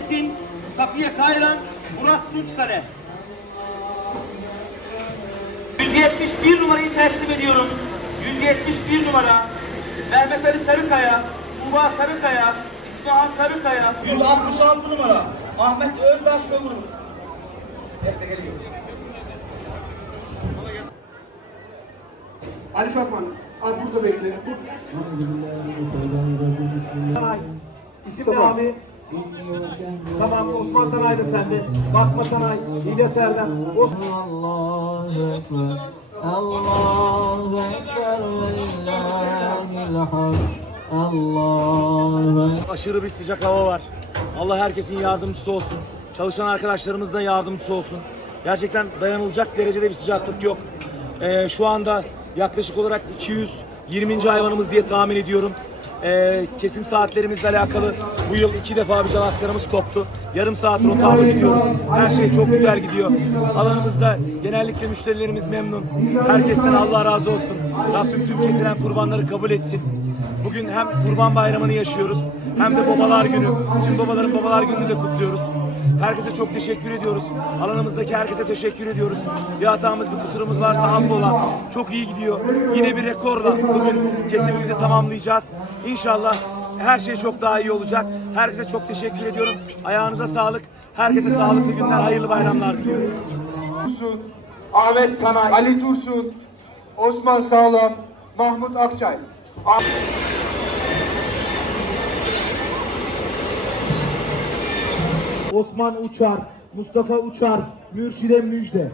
Metin, Safiye Kayran, Murat Tunçkale. 171 numarayı teslim ediyorum. 171 numara. Mehmet Ali Sarıkaya, Tuğba Sarıkaya, İsmail Sarıkaya. 166 numara. Ahmet Özbaş ve geliyor. Ali Şakman, Abi burada bekle. Tanay. İsim ne abi? Tamam Osman Tanay da sende. Bakma Tanay. Hile Serdem. Allahu Ekber. Allahu Ekber ve lillahil Allah. Aşırı bir sıcak hava var. Allah herkesin yardımcısı olsun. Çalışan arkadaşlarımız da yardımcısı olsun. Gerçekten dayanılacak derecede bir sıcaklık yok. Ee, şu anda yaklaşık olarak 220. hayvanımız diye tahmin ediyorum. Ee, kesim saatlerimizle alakalı bu yıl iki defa bir can askarımız koptu. Yarım saat rotarla gidiyoruz. Her şey çok güzel gidiyor. Alanımızda genellikle müşterilerimiz memnun. Herkesten Allah razı olsun. Rabbim tüm kesilen kurbanları kabul etsin. Bugün hem Kurban Bayramı'nı yaşıyoruz hem de Babalar Günü. Tüm babaların Babalar Günü'nü de kutluyoruz. Herkese çok teşekkür ediyoruz. Alanımızdaki herkese teşekkür ediyoruz. Bir hatamız, bir kusurumuz varsa affola. Çok iyi gidiyor. Yine bir rekorla bugün kesimimizi tamamlayacağız. İnşallah her şey çok daha iyi olacak. Herkese çok teşekkür ediyorum. Ayağınıza sağlık. Herkese sağlıklı günler, hayırlı bayramlar diliyorum. Dursun, Ahmet Tanay, Ali Dursun, Osman Sağlam, Mahmut Akçay. Osman Uçar, Mustafa Uçar, Mürşide Müjde.